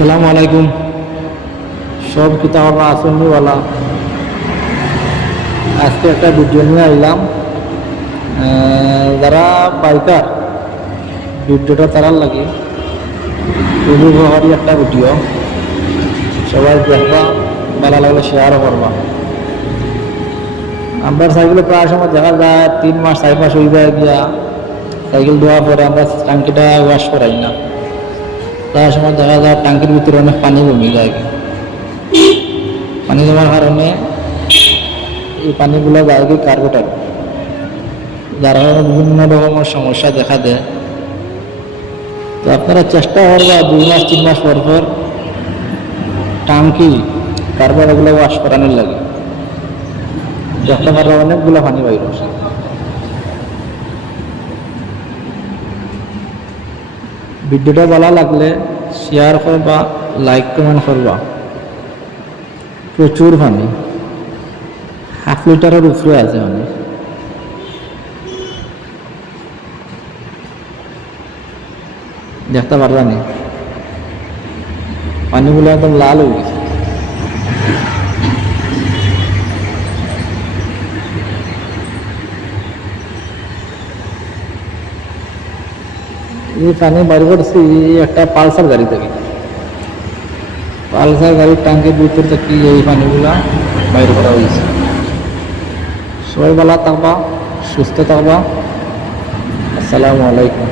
আসসালামু আলাইকুম। সব কিতাবরা আসন্নিওয়ালা আজকে একটা ভিডিও নিয়ে আইলাম। যারা বাইকার ভিডিওটা তারার লাগে খুবই উপকারী একটা ভিডিও। সবাই দেখবা, ভালো লাগলে শেয়ারও করবা। আমরা সাইকেলে প্রায় সময় দেখা যায় 3 মাস 4 মাস হয়ে যায় গিয়া সাইকেল ধোয়ার পরে আমরা ট্যাঙ্কিটা ওয়াশ করাই না। প্রায় সময় দেখা যায় ট্যাঙ্কির ভিতরে অনেক পানি জমে যায়। পানি জমার কারণে এই পানিগুলো যায় কি কার্বোটার, যার কারণে বিভিন্ন রকমের সমস্যা দেখা দেয়। তো আপনারা চেষ্টা করবা 2 মাস 3 মাস পর পর ট্যাঙ্কি কার্বোটারগুলো ওয়াশ করানোর লাগে। দেখতে পারলে অনেকগুলো পানি বাইর হচ্ছে। ভিডিওটা ভালো লাগলে শেয়ার করবা, লাইক কমেন্ট করবা। প্রচুর পানি, 1/2 লিটারের উপরে আছে পানি। দেখতে পারবা নি পানিগুলো একদম লাল হয়ে গেছে। এই পানি বাইর করছি একটা পালসার গাড়ি থেকে। পালসার গাড়ির ট্যাঙ্কের ভিতর থেকে এই পানিগুলা বাইর করা হয়েছে। সবাই ভালো থাকবা, সুস্থ থাকবা। আসসালামু আলাইকুম।